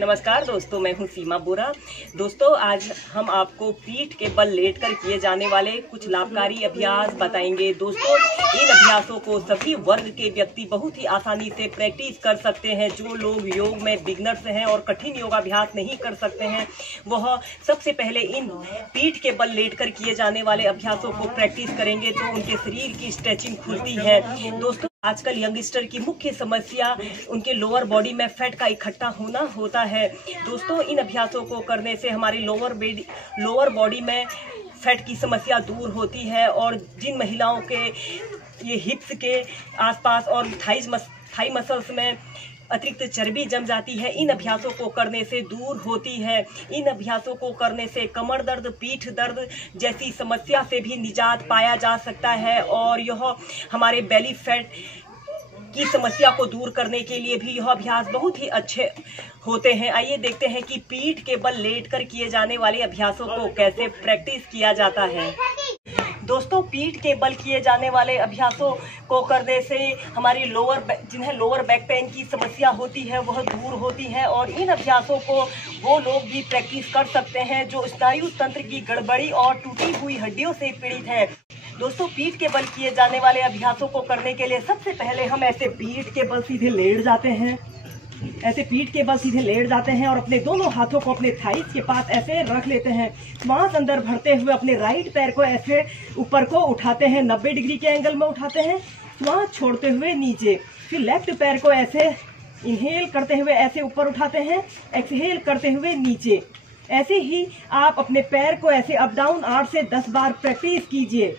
नमस्कार दोस्तों, मैं हूं सीमा बोरा। दोस्तों, आज हम आपको पीठ के बल लेटकर किए जाने वाले कुछ लाभकारी अभ्यास बताएंगे। दोस्तों, इन अभ्यासों को सभी वर्ग के व्यक्ति बहुत ही आसानी से प्रैक्टिस कर सकते हैं। जो लोग योग में बिगनर्स हैं और कठिन योगाभ्यास नहीं कर सकते हैं, वह सबसे पहले इन पीठ के बल लेटकर किए जाने वाले अभ्यासों को प्रैक्टिस करेंगे तो उनके शरीर की स्ट्रेचिंग खुलती है। दोस्तों, आजकल यंगस्टर की मुख्य समस्या उनके लोअर बॉडी में फैट का इकट्ठा होना होता है। दोस्तों, इन अभ्यासों को करने से हमारी लोअर बॉडी में फैट की समस्या दूर होती है और जिन महिलाओं के ये हिप्स के आसपास और थाई मसल्स में अतिरिक्त चर्बी जम जाती है, इन अभ्यासों को करने से दूर होती है। इन अभ्यासों को करने से कमर दर्द, पीठ दर्द जैसी समस्या से भी निजात पाया जा सकता है और यह हमारे बेली फैट की समस्या को दूर करने के लिए भी यह अभ्यास बहुत ही अच्छे होते हैं। आइए देखते हैं कि पीठ के बल लेटकर किए जाने वाले अभ्यासों को कैसे प्रैक्टिस किया जाता है। दोस्तों, पीठ के बल किए जाने वाले अभ्यासों को करने से हमारी जिन्हें लोअर बैक पेन की समस्या होती है वह दूर होती है और इन अभ्यासों को वो लोग भी प्रैक्टिस कर सकते हैं जो स्नायु तंत्र की गड़बड़ी और टूटी हुई हड्डियों से पीड़ित है। दोस्तों, पीठ के बल किए जाने वाले अभ्यासों को करने के लिए सबसे पहले हम ऐसे पीठ के बल सीधे लेट जाते हैं। ऐसे पीठ के बल सीधे लेट जाते हैं और अपने दोनों हाथों को अपने थाइस के पास ऐसे रख लेते हैं। श्वास अंदर भरते हुए अपने राइट पैर को ऐसे ऊपर को उठाते हैं, 90 डिग्री के एंगल में उठाते हैं। श्वास छोड़ते हुए नीचे, फिर लेफ्ट पैर को ऐसे इनहेल करते हुए ऐसे ऊपर उठाते हैं, एक्सहेल करते हुए नीचे। ऐसे ही आप अपने पैर को ऐसे अप डाउन 8 से 10 बार प्रैक्टिस कीजिए।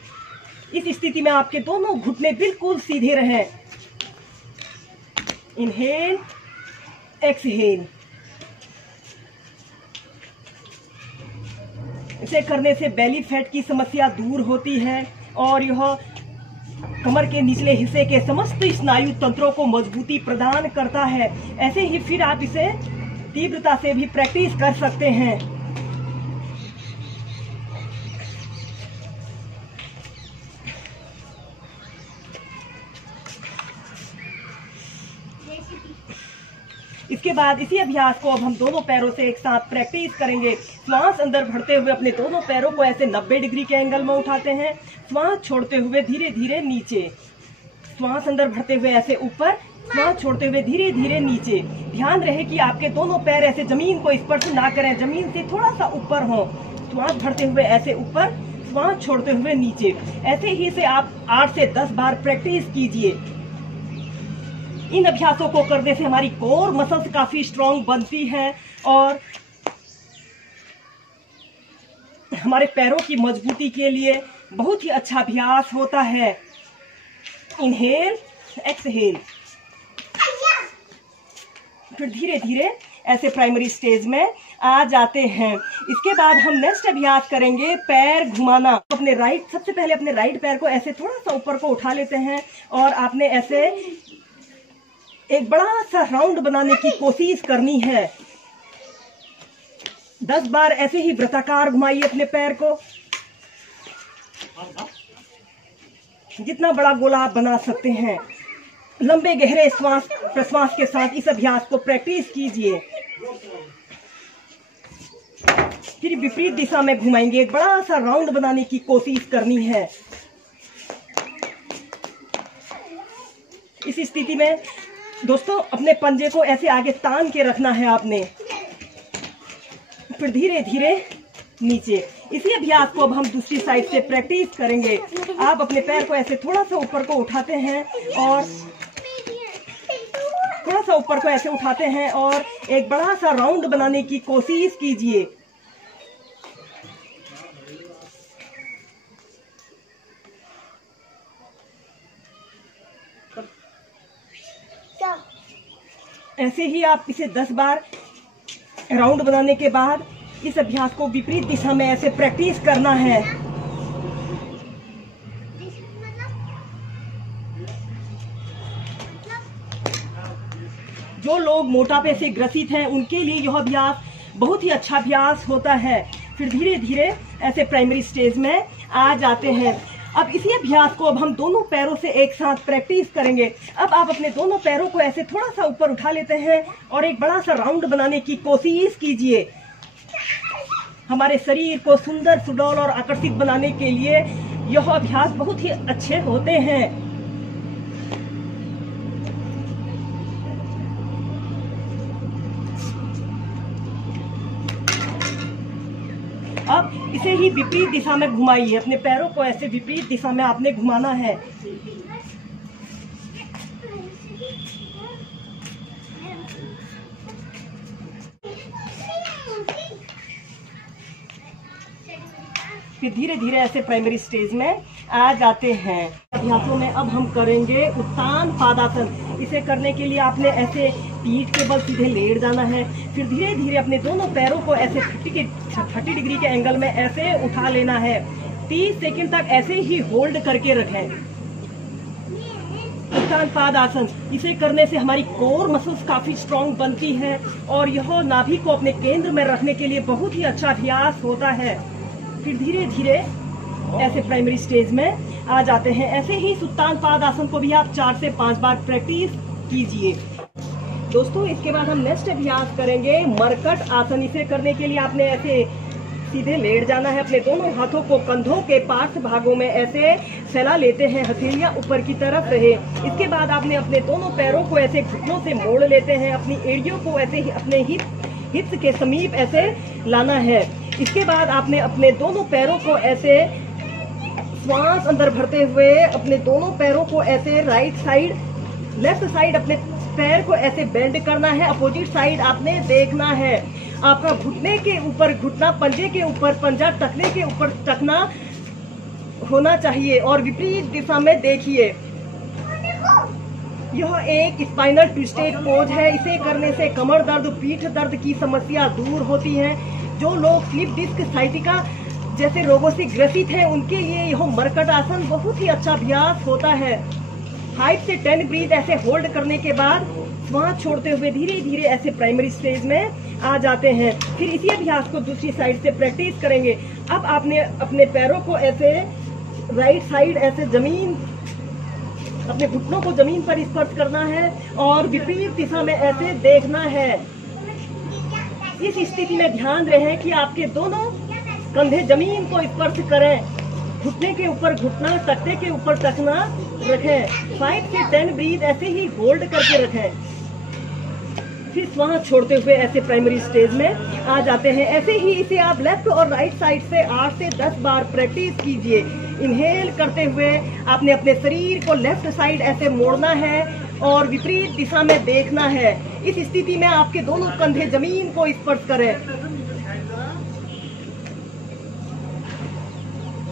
इस स्थिति में आपके दोनों घुटने बिल्कुल सीधे रहें। Inhale, exhale. इसे करने से बेली फैट की समस्या दूर होती है और यह कमर के निचले हिस्से के समस्त स्नायु तंत्रों को मजबूती प्रदान करता है। ऐसे ही फिर आप इसे तीव्रता से भी प्रैक्टिस कर सकते हैं। इसके बाद इसी अभ्यास को अब हम दोनों पैरों से एक साथ प्रैक्टिस करेंगे। श्वास अंदर भरते हुए अपने दोनों पैरों को ऐसे 90 डिग्री के एंगल में उठाते हैं। श्वास छोड़ते हुए धीरे धीरे नीचे। श्वास अंदर भरते हुए ऐसे ऊपर, श्वास छोड़ते हुए धीरे धीरे नीचे। ध्यान रहे कि आपके दोनों पैर ऐसे जमीन को स्पर्श ना करें, जमीन से थोड़ा सा ऊपर हो। श्वास भरते हुए ऐसे ऊपर, श्वास छोड़ते हुए नीचे। ऐसे ही से आप 8 से 10 बार प्रैक्टिस कीजिए। इन अभ्यासों को करने से हमारी कोर मसल्स काफी स्ट्रांग बनती हैं और हमारे पैरों की मजबूती के लिए बहुत ही अच्छा अभ्यास होता है। Inhale, exhale. फिर धीरे धीरे ऐसे प्राइमरी स्टेज में आ जाते हैं। इसके बाद हम नेक्स्ट अभ्यास करेंगे पैर घुमाना। सबसे पहले अपने राइट पैर को ऐसे थोड़ा सा ऊपर को उठा लेते हैं और आपने ऐसे एक बड़ा सा राउंड बनाने की कोशिश करनी है। 10 बार ऐसे ही वृत्ताकार घुमाइए अपने पैर को। जितना बड़ा गोला आप बना सकते हैं। लंबे गहरे श्वास प्रश्वास के साथ इस अभ्यास को प्रैक्टिस कीजिए। फिर विपरीत दिशा में घुमाएंगे। एक बड़ा सा राउंड बनाने की कोशिश करनी है। इस स्थिति में दोस्तों, अपने पंजे को ऐसे आगे तान के रखना है आपने। फिर धीरे धीरे नीचे। इसी अभ्यास को अब हम दूसरी साइड से प्रैक्टिस करेंगे। आप अपने पैर को ऐसे थोड़ा सा ऊपर को उठाते हैं और थोड़ा सा ऊपर को ऐसे उठाते हैं और एक बड़ा सा राउंड बनाने की कोशिश कीजिए। ऐसे ही आप इसे 10 बार राउंड बनाने के बाद इस अभ्यास को विपरीत दिशा में ऐसे प्रैक्टिस करना है। जो लोग मोटापे से ग्रसित हैं उनके लिए यह अभ्यास बहुत ही अच्छा अभ्यास होता है। फिर धीरे धीरे ऐसे प्राइमरी स्टेज में आ जाते हैं। अब इसी अभ्यास को अब हम दोनों पैरों से एक साथ प्रैक्टिस करेंगे। अब आप अपने दोनों पैरों को ऐसे थोड़ा सा ऊपर उठा लेते हैं और एक बड़ा सा राउंड बनाने की कोशिश कीजिए। हमारे शरीर को सुंदर, सुडौल और आकर्षित बनाने के लिए यह अभ्यास बहुत ही अच्छे होते हैं। अब इसे ही विपरीत दिशा में घुमाइए। अपने पैरों को ऐसे विपरीत दिशा में आपने घुमाना है। फिर धीरे धीरे ऐसे प्राइमरी स्टेज में आ जाते हैं। अभ्यासों में अब हम करेंगे उत्तान पादासन। इसे करने के लिए आपने ऐसे पीठ के बल सीधे लेट जाना है। फिर धीरे धीरे अपने दोनों पैरों को ऐसे 30 डिग्री के एंगल में ऐसे उठा लेना है। 30 सेकंड तक ऐसे ही होल्ड करके रखें। उत्तान पादासन, इसे करने से हमारी कोर मसल्स काफी स्ट्रॉन्ग बनती है और यह नाभि को अपने केंद्र में रखने के लिए बहुत ही अच्छा अभ्यास होता है। फिर धीरे धीरे ऐसे प्राइमरी स्टेज में आ जाते हैं। ऐसे ही उत्तान पादासन को भी आप 4 से 5 बार प्रैक्टिस कीजिए। दोस्तों, इसके बाद हम नेक्स्ट अभ्यास करेंगे मरकट आसन। इसे करने के लिए आपने ऐसे सीधे लेट जाना है। अपने दोनों हाथों को कंधों के पार्श्व भागों में ऐसे फैला लेते हैं, हथेलियां ऊपर की तरफ रहे। इसके बाद आपने अपने दोनों पैरों को ऐसे घुटनों से मोड़ लेते हैं। अपनी एड़ियों को ऐसे ही अपने हिप्स के समीप ऐसे लाना है। इसके बाद आपने अपने दोनों पैरों को ऐसे श्वास अंदर भरते हुए अपने दोनों पैरों को ऐसे राइट साइड, लेफ्ट साइड अपने पैर को ऐसे बेंड करना है। अपोजिट साइड आपने देखना है। आपका घुटने के ऊपर घुटना, पंजे के ऊपर पंजा, टखने के ऊपर टखना होना चाहिए और विपरीत दिशा में देखिए। यह एक स्पाइनल ट्विस्टेड पोज है। इसे करने से कमर दर्द, पीठ दर्द की समस्या दूर होती है। जो लोग स्लिप डिस्क साइटिका जैसे रोगों से ग्रसित हैं, उनके लिए यह मरकट आसन बहुत ही अच्छा अभ्यास होता है। 5 से 10 ब्रीथ ऐसे होल्ड करने के बाद श्वास छोड़ते हुए धीरे धीरे ऐसे प्राइमरी स्टेज में आ जाते हैं। फिर इसी अभ्यास को दूसरी साइड से प्रैक्टिस करेंगे। अब आपने अपने पैरों को ऐसे राइट साइड ऐसे जमीन, अपने घुटनों को जमीन पर स्पर्श करना है और विपरीत दिशा में ऐसे देखना है। इस स्थिति में ध्यान रहे कि आपके दोनों कंधे जमीन को स्पर्श करें। घुटने के ऊपर घुटना, टखने के ऊपर टखना रखें। 5 से 10 ब्रीथ ऐसे ही होल्ड करके रखें। फिर श्वास छोड़ते हुए ऐसे प्राइमरी स्टेज में आ जाते हैं। ऐसे ही इसे आप लेफ्ट और राइट साइड से 8 से 10 बार प्रैक्टिस कीजिए। इनहेल करते हुए आपने अपने शरीर को लेफ्ट साइड ऐसे मोड़ना है और विपरीत दिशा में देखना है। इस स्थिति में आपके दोनों कंधे जमीन को स्पर्श करें।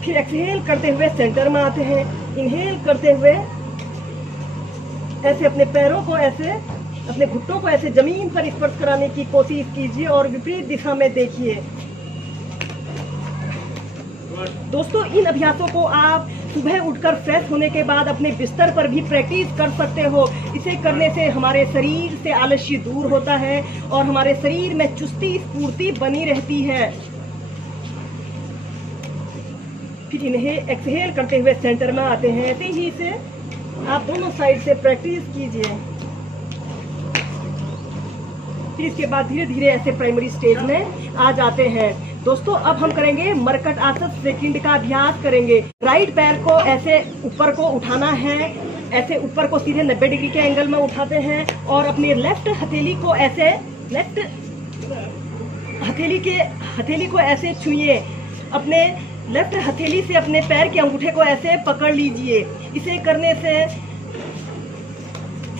फिर एक्सहेल करते हुए सेंटर में आते हैं। इनहेल करते हुए ऐसे अपने पैरों को ऐसे, अपने घुटनों को ऐसे जमीन पर स्पर्श कराने की कोशिश कीजिए और विपरीत दिशा में देखिए। दोस्तों, इन अभ्यासों को आप सुबह उठकर फ्रेश होने के बाद अपने बिस्तर पर भी प्रैक्टिस कर सकते हो। इसे करने से हमारे शरीर से आलस्य दूर होता है और हमारे शरीर में चुस्ती, स्फूर्ति बनी रहती है। फिर इन्हें एक्सहेल करते हुए सेंटर में आते हैं। ऐसे ही इसे आप दोनों साइड से प्रैक्टिस कीजिए। फिर इसके बाद धीरे धीरे ऐसे प्राइमरी स्टेज में आ जाते हैं। दोस्तों, अब हम करेंगे मरकट आसन सेकंड का अभ्यास करेंगे। राइट पैर को ऐसे ऊपर को उठाना है। ऐसे ऊपर को सीधे 90 डिग्री के एंगल में उठाते हैं और अपनी लेफ्ट हथेली को ऐसे, लेफ्ट हथेली को ऐसे छुइए। अपने लेफ्ट हथेली से अपने पैर के अंगूठे को ऐसे पकड़ लीजिए। इसे करने से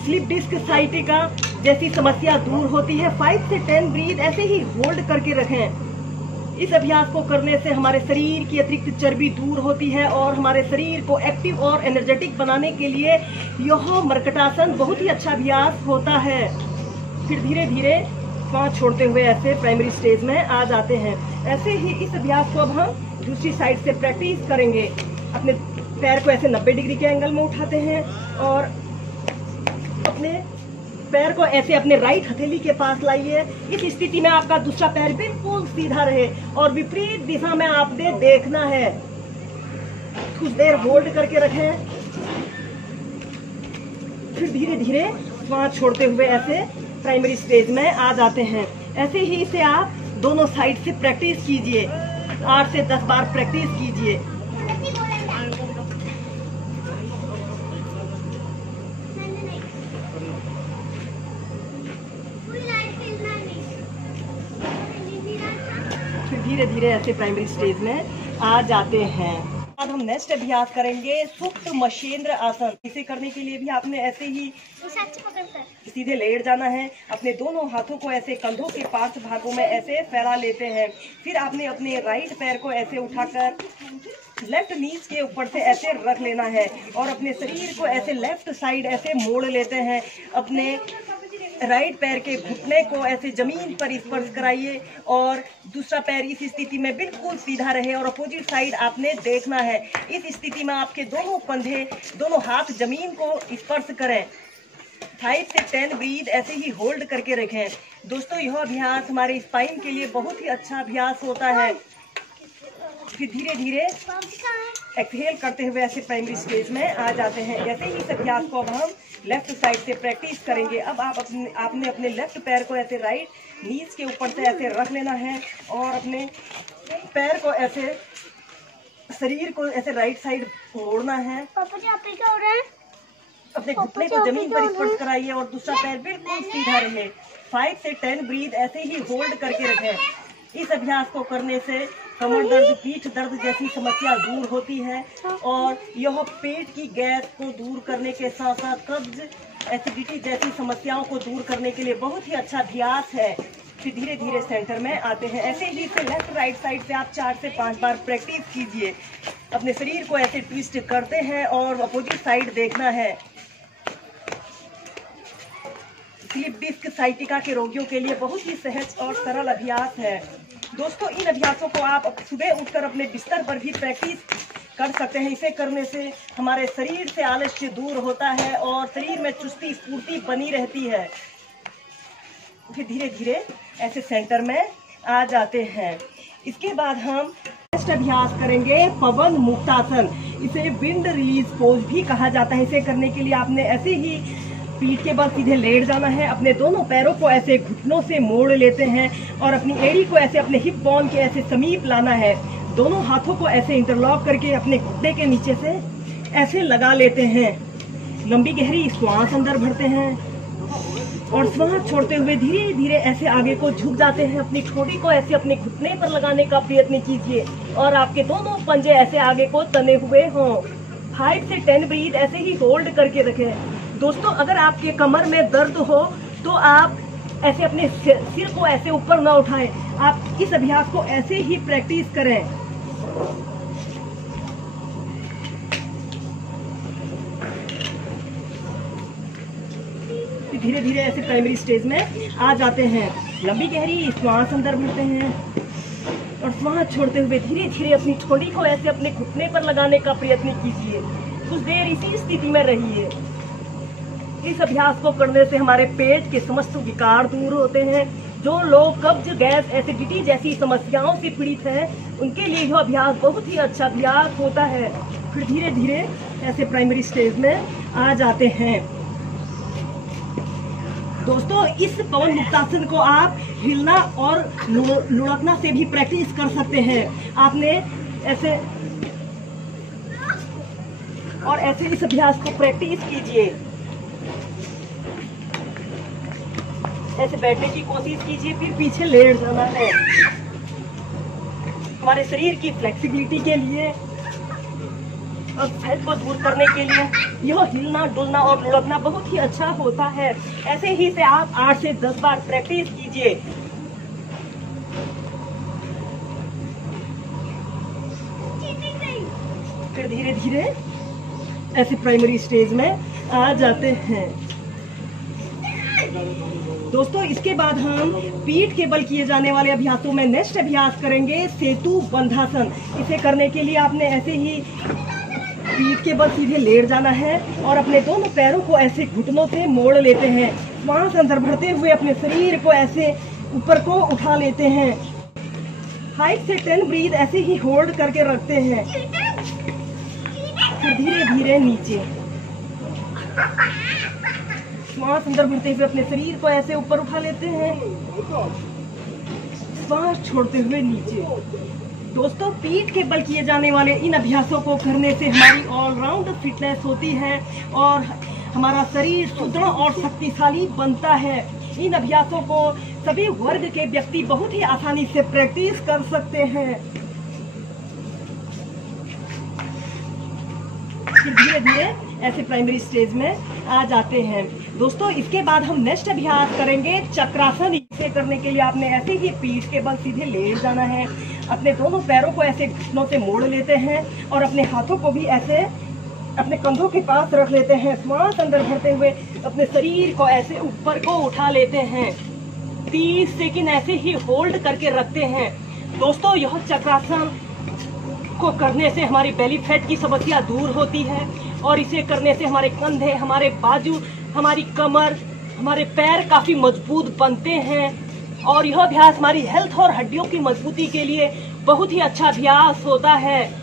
स्लिप डिस्क साइटिका जैसी समस्या दूर होती है। 5 से 10 ब्रीथ ऐसे ही होल्ड करके रखें। इस अभ्यास को करने से हमारे शरीर की अतिरिक्त चर्बी दूर होती है और हमारे शरीर को एक्टिव और एनर्जेटिक बनाने के लिए यह मरकटासन बहुत ही अच्छा अभ्यास होता है। फिर धीरे धीरे श्वास छोड़ते हुए ऐसे प्राइमरी स्टेज में आ जाते हैं। ऐसे ही इस अभ्यास को अब हम दूसरी साइड से प्रैक्टिस करेंगे। अपने पैर को ऐसे 90 डिग्री के एंगल में उठाते हैं और अपने पैर को ऐसे अपने राइट हथेली के पास लाइए। इस स्थिति में आपका दूसरा पैर बिल्कुल सीधा रहे और विपरीत दिशा में आपने देखना है। कुछ देर होल्ड करके रखें, फिर धीरे धीरे श्वास छोड़ते हुए ऐसे प्राइमरी स्टेज में आ जाते हैं। ऐसे ही इसे आप दोनों साइड से प्रैक्टिस कीजिए, 8 से 10 बार प्रैक्टिस कीजिए। फिर धीरे धीरे ऐसे प्राइमरी स्टेज में आ जाते हैं। अब हम नेक्स्ट अभ्यास करेंगे सुप्त महेंद्र आसन। इसे करने के लिए भी आपने ऐसे ही सीधे लेट जाना है। अपने दोनों हाथों को ऐसे कंधों के पार्श्व भागों में ऐसे फैला लेते हैं। फिर आपने अपने राइट पैर को ऐसे उठाकर लेफ्ट नीज के ऊपर से ऐसे रख लेना है और अपने शरीर को ऐसे लेफ्ट साइड ऐसे मोड़ लेते हैं। अपने राइट पैर के घुटने को ऐसे जमीन पर स्पर्श कराइए और दूसरा पैर इस स्थिति में बिल्कुल सीधा रहे और अपोजिट साइड आपने देखना है। इस स्थिति में आपके दोनों कंधे, दोनों हाथ जमीन को स्पर्श करें। 5 से 10 ब्रीथ ऐसे ही होल्ड करके रखें। दोस्तों, यह अभ्यास हमारे स्पाइन के लिए बहुत ही अच्छा अभ्यास होता है। फिर धीरे धीरे एक्सहेल करते हुए ऐसे प्राइमरी स्टेज में आ जाते हैं। ऐसे ही इस अभ्यास को अब हम लेफ्ट साइड से प्रैक्टिस करेंगे। अब आपने अपने लेफ्ट पैर को ऐसे राइट नीज के ऊपर से ऐसे रख लेना है और अपने पैर को ऐसे, शरीर को ऐसे राइट साइड मोड़ना है। पापा जी, आप क्या हो रहा है? अपने घुटने को जमीन पर स्पर्श कराइए और दूसरा पैर बिल्कुल सीधा रहे। 5 से 10 ब्रीथ ऐसे ही होल्ड करके रखें। इस अभ्यास को करने से कमर दर्द, पीठ दर्द जैसी समस्या दूर होती है और यह पेट की गैस को दूर करने के साथ साथ कब्ज, एसिडिटी जैसी समस्याओं को दूर करने के लिए बहुत ही अच्छा अभ्यास है। फिर धीरे धीरे सेंटर में आते हैं। ऐसे ही से लेफ्ट राइट साइड से आप 4 से 5 बार प्रैक्टिस कीजिए। अपने शरीर को ऐसे ट्विस्ट करते हैं और अपोजिट साइड देखना है। स्लिप डिस्क साइटिका के रोगियों के लिए बहुत ही सहज और सरल अभ्यास है। दोस्तों, इन अभ्यासों को आप सुबह उठकर अपने बिस्तर पर भी प्रैक्टिस कर सकते हैं। इसे करने से हमारे शरीर से आलस्य दूर होता है और शरीर में चुस्ती स्फूर्ति बनी रहती है। फिर धीरे धीरे ऐसे सेंटर में आ जाते हैं। इसके बाद हम नेक्स्ट अभ्यास करेंगे पवन मुक्तासन। इसे विंड रिलीज पोज भी कहा जाता है। इसे करने के लिए आपने ऐसे ही पीठ के बल सीधे लेट जाना है। अपने दोनों पैरों को ऐसे घुटनों से मोड़ लेते हैं और अपनी एड़ी को ऐसे अपने हिप बोन के ऐसे समीप लाना है। दोनों हाथों को ऐसे इंटरलॉक करके अपने घुटने के नीचे से ऐसे लगा लेते हैं। लंबी गहरी श्वास अंदर भरते हैं और श्वास छोड़ते हुए धीरे धीरे ऐसे आगे को झुक जाते हैं। अपनी ठोड़ी को ऐसे अपने घुटने पर लगाने का प्रयत्न कीजिए और आपके दोनों पंजे ऐसे आगे को तने हुए हों। 5 से 10 ब्रीथ ऐसे ही होल्ड करके रखें। दोस्तों, अगर आपके कमर में दर्द हो तो आप ऐसे अपने सिर को ऐसे ऊपर ना उठाएं। आप इस अभ्यास को ऐसे ही प्रैक्टिस करें। धीरे धीरे ऐसे प्राइमरी स्टेज में आ जाते हैं। लंबी गहरी श्वास अंदर भरते हैं और श्वास छोड़ते हुए धीरे धीरे अपनी ठोड़ी को ऐसे अपने घुटने पर लगाने का प्रयत्न कीजिए। कुछ देर इसी स्थिति में रहिए। इस अभ्यास को करने से हमारे पेट के समस्त विकार दूर होते हैं। जो लोग कब्ज, गैस, एसिडिटी जैसी समस्याओं से पीड़ित हैं, उनके लिए यह अभ्यास बहुत ही अच्छा अभ्यास होता है। फिर धीरे धीरे ऐसे प्राइमरी स्टेज में आ जाते हैं। दोस्तों, इस पवन मुक्तासन को आप हिलना और लुढ़कना से भी प्रैक्टिस कर सकते हैं। आपने ऐसे और ऐसे इस अभ्यास को प्रैक्टिस कीजिए। ऐसे बैठने की कोशिश कीजिए, फिर पीछे लेट जाना है। हमारे शरीर की फ्लेक्सिबिलिटी के लिए और फैट को दूर करने के लिए यह हिलना, डुलना और लुढ़कना बहुत ही अच्छा होता है। ऐसे ही से आप 8 से 10 बार प्रैक्टिस कीजिए। फिर धीरे धीरे ऐसे प्राइमरी स्टेज में आ जाते हैं। दोस्तों, इसके बाद हम पीठ के बल किए जाने वाले अभ्यासों में नेक्स्ट अभ्यास करेंगे सेतु बंधासन। इसे करने के लिए आपने ऐसे ही पीठ के बल सीधे लेट जाना है और अपने दोनों पैरों को ऐसे घुटनों से मोड़ लेते हैं। श्वास अंदर भरते हुए अपने शरीर को ऐसे ऊपर को उठा लेते हैं। 5 से 10 ब्रीथ ऐसे ही होल्ड करके रखते हैं। फिर धीरे धीरे नीचे, श्वास अंदर भरते हुए अपने शरीर को ऐसे ऊपर उठा लेते हैं, श्वास छोड़ते हुए नीचे। दोस्तों, पीठ के बल किए जाने वाले इन अभ्यासों को करने से हमारी ऑलराउंड फिटनेस होती है और हमारा शरीर सुदृढ़ और शक्तिशाली बनता है। इन अभ्यासों को सभी वर्ग के व्यक्ति बहुत ही आसानी से प्रैक्टिस कर सकते हैं। फिर धीरे धीरे ऐसे प्राइमरी स्टेज में आ जाते हैं। दोस्तों, इसके बाद हम नेक्स्ट अभ्यास करेंगे चक्रासन। इसे करने के लिए आपने ऐसे ही पीठ के बल सीधे लेट जाना है, अपने दोनों पैरों को ऐसे घुटनों से मोड़ लेते हैं और अपने हाथों को भी ऐसे अपने कंधों के पास रख लेते हैं। श्वास अंदर भरते हुए अपने शरीर को ऐसे ऊपर को उठा लेते हैं। 30 सेकंड ऐसे ही होल्ड करके रखते हैं। दोस्तों, यह चक्रासन को करने से हमारी बेली फैट की समस्या दूर होती है और इसे करने से हमारे कंधे, हमारे बाजू, हमारी कमर, हमारे पैर काफी मजबूत बनते हैं और यह अभ्यास हमारी हेल्थ और हड्डियों की मजबूती के लिए बहुत ही अच्छा अभ्यास होता है।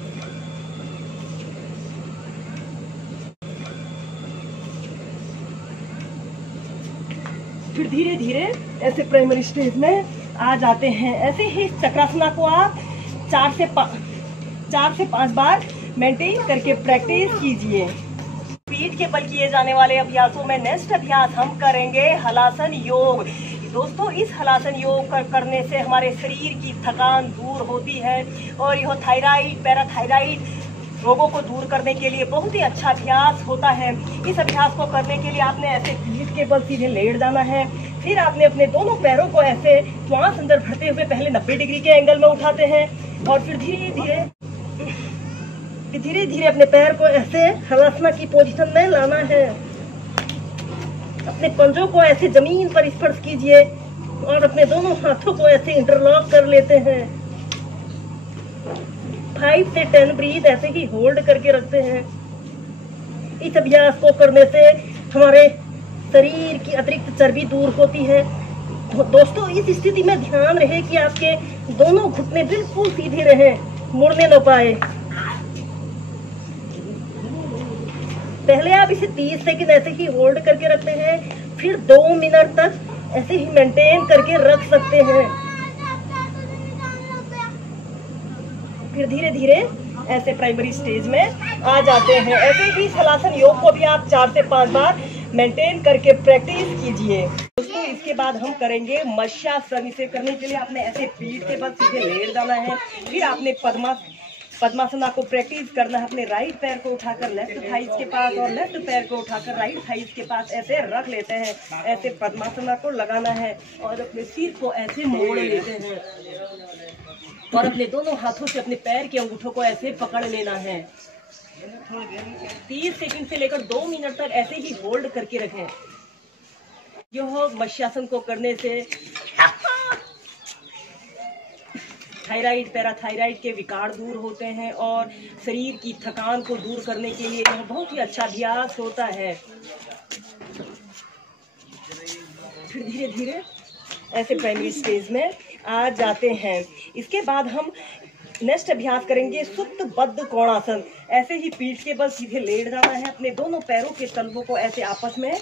फिर धीरे धीरे ऐसे प्राइमरी स्टेज में आ जाते हैं। ऐसे ही चक्रासना को आप 4 से 5 बार मेंटेन करके प्रैक्टिस कीजिए। पीठ के बल किए जाने वाले अभ्यासों में नेक्स्ट अभ्यास हम करेंगे हलासन योग। दोस्तों, इस हलासन योग करने से हमारे शरीर की थकान दूर होती है और यह थायराइड, पैराथायराइड रोगों को दूर करने के लिए बहुत ही अच्छा अभ्यास होता है। इस अभ्यास को करने के लिए आपने ऐसे पीठ के बल सीधे लेट जाना है। फिर आपने अपने दोनों पैरों को ऐसे श्वास अंदर भरते हुए पहले 90 डिग्री के एंगल में उठाते हैं और फिर धीरे धीरे अपने पैर को ऐसे हलासना की पोजीशन में लाना है। अपने पंजों को ऐसे जमीन पर स्पर्श कीजिए और अपने दोनों हाथों को ऐसे इंटरलॉक कर लेते हैं। 5 से 10 ब्रीथ ऐसे ही होल्ड करके रखते हैं। इस अभ्यास को करने से हमारे शरीर की अतिरिक्त चर्बी दूर होती है। दोस्तों, इस स्थिति में ध्यान रहे कि आपके दोनों घुटने बिल्कुल सीधे रहें, मुड़ने न पाए। पहले आप इसे 30 सेकंड ऐसे ही होल्ड करके रखते हैं, फिर 2 मिनट तक ऐसे ही मेंटेन करके रख सकते हैं। फिर धीरे धीरे ऐसे प्राइमरी स्टेज में आ जाते हैं। ऐसे ही हलासन योग को भी आप 4 से 5 बार मेंटेन करके प्रैक्टिस कीजिए। दोस्तों, इसके बाद हम करेंगे मत्स्यासन। इसे करने के लिए आपने ऐसे पीठ के बल सीधे लेट जाना है। फिर आपने पद्मासना को प्रैक्टिस करना है। अपने राइट पैर को उठाकर लेफ्ट थाइस के पास और लेफ्ट पैर को उठाकर राइट थाइस के पास ऐसे रख लेते हैं। ऐसे पद्मासना को लगाना है और अपने सिर को ऐसे मोड़ लेते हैं और अपने दोनों हाथों से अपने पैर के अंगूठों को ऐसे पकड़ लेना है। 30 सेकंड से लेकर 2 मिनट तक ऐसे ही होल्ड करके रखें। यह मत्स्यासन को करने से थायराइड, पैराथायराइड के विकार दूर होते हैं और शरीर की थकान को दूर करने के लिए यह बहुत ही अच्छा अभ्यास होता है। फिर धीरे धीरे ऐसे प्राइमरी स्टेज में आ जाते हैं। इसके बाद हम नेक्स्ट अभ्यास करेंगे सुप्त बद्ध कोणासन। ऐसे ही पीठ के बल सीधे लेट जाना है। अपने दोनों पैरों के तलवों को ऐसे आपस में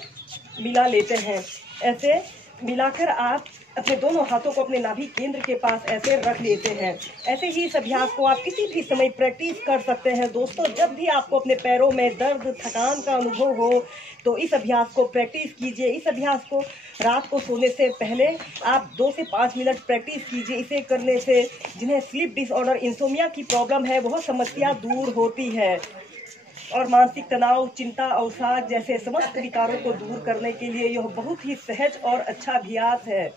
मिला लेते हैं। ऐसे मिलाकर आप अपने दोनों हाथों को अपने नाभि केंद्र के पास ऐसे रख लेते हैं। ऐसे ही इस अभ्यास को आप किसी भी समय प्रैक्टिस कर सकते हैं। दोस्तों, जब भी आपको अपने पैरों में दर्द, थकान का अनुभव हो तो इस अभ्यास को प्रैक्टिस कीजिए। इस अभ्यास को रात को सोने से पहले आप 2 से 5 मिनट प्रैक्टिस कीजिए। इसे करने से जिन्हें स्लीप डिसऑर्डर, इंसोमिया की प्रॉब्लम है, वह समस्या दूर होती है और मानसिक तनाव, चिंता, अवसाद जैसे समस्त विकारों को दूर करने के लिए यह बहुत ही सहज और अच्छा अभ्यास है।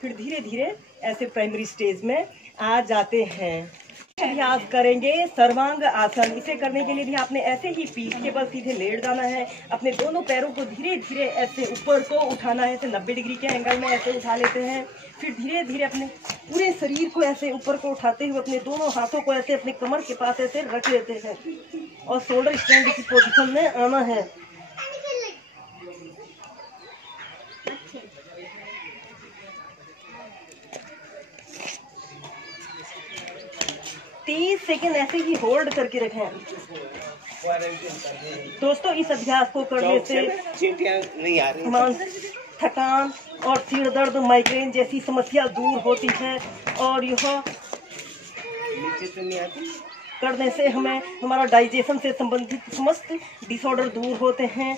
फिर धीरे धीरे ऐसे प्राइमरी स्टेज में आ जाते हैं। अभ्यास करेंगे सर्वांग आसन। इसे करने के लिए भी आपने ऐसे ही पीठ के बल सीधे लेट जाना है। अपने दोनों पैरों को धीरे धीरे ऐसे ऊपर को उठाना है। ऐसे 90 डिग्री के एंगल में ऐसे उठा लेते हैं। फिर धीरे धीरे अपने पूरे शरीर को ऐसे ऊपर को उठाते हुए अपने दोनों हाथों को ऐसे अपने कमर के पास ऐसे रख लेते हैं और शोल्डर स्ट्रेंथ की पोजीशन में आना है। 30 30 सेकंड ऐसे ही होल्ड करके रखें। दोस्तों इस अभ्यास को करने से नहीं आ रही, मानसिक थकान और सिर दर्द, माइग्रेन जैसी समस्या दूर होती है और यह करने से हमें हमारा डाइजेशन से संबंधित समस्त डिसऑर्डर दूर होते हैं।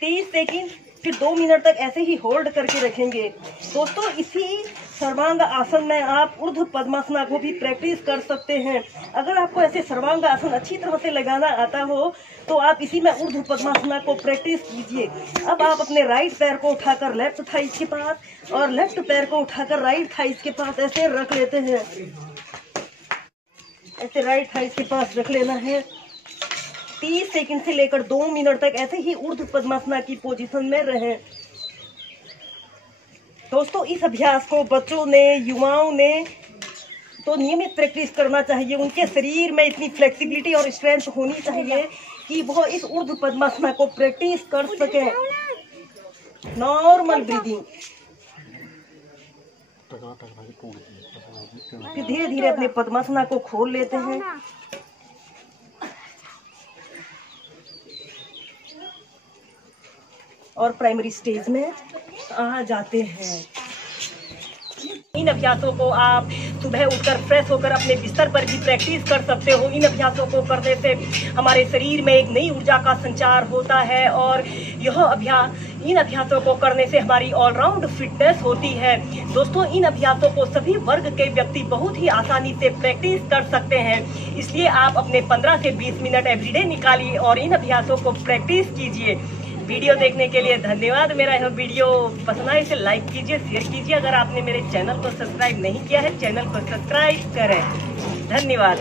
30 सेकंड फिर 2 मिनट तक ऐसे ही होल्ड करके रखेंगे। दोस्तों इसी सर्वांग आसन में आप ऊर्ध्व पद्मासना को भी प्रैक्टिस कर सकते हैं। अगर आपको ऐसे सर्वांग आसन अच्छी तरह से लगाना आता हो तो आप इसी में ऊर्ध्व पद्मासना को प्रैक्टिस कीजिए। अब आप अपने राइट पैर को उठाकर लेफ्ट थाइस के पास और लेफ्ट पैर को उठाकर राइट थाइस के पास ऐसे रख लेते हैं। ऐसे राइट थाइस के पास रख लेना है। 30 सेकंड से लेकर 2 मिनट तक ऐसे ही ऊर्ध्व पद्मासना की पोजीशन में रहें। दोस्तों इस अभ्यास को बच्चों ने, युवाओं ने तो नियमित प्रैक्टिस करना चाहिए। उनके शरीर में इतनी फ्लेक्सिबिलिटी और स्ट्रेंथ होनी चाहिए कि वो इस ऊर्ध्व पद्मासना को प्रैक्टिस कर सकें। नॉर्मल ब्रीदिंग, फिर धीरे धीरे अपने पद्मासना को खोल लेते हैं। और प्राइमरी स्टेज में आ जाते हैं। इन अभ्यासों को आप सुबह उठकर फ्रेश होकर अपने बिस्तर पर भी प्रैक्टिस कर सकते हो। इन अभ्यासों को करने से हमारे शरीर में एक नई ऊर्जा का संचार होता है और इन अभ्यासों को करने से हमारी ऑलराउंड फिटनेस होती है। दोस्तों इन अभ्यासों को सभी वर्ग के व्यक्ति बहुत ही आसानी से प्रैक्टिस कर सकते हैं। इसलिए आप अपने 15 से 20 मिनट एवरीडे निकालिए और इन अभ्यासों को प्रैक्टिस कीजिए। वीडियो देखने के लिए धन्यवाद। मेरा यह वीडियो पसंद आए इसे लाइक कीजिए, शेयर कीजिए। अगर आपने मेरे चैनल को सब्सक्राइब नहीं किया है, चैनल को सब्सक्राइब करें। धन्यवाद।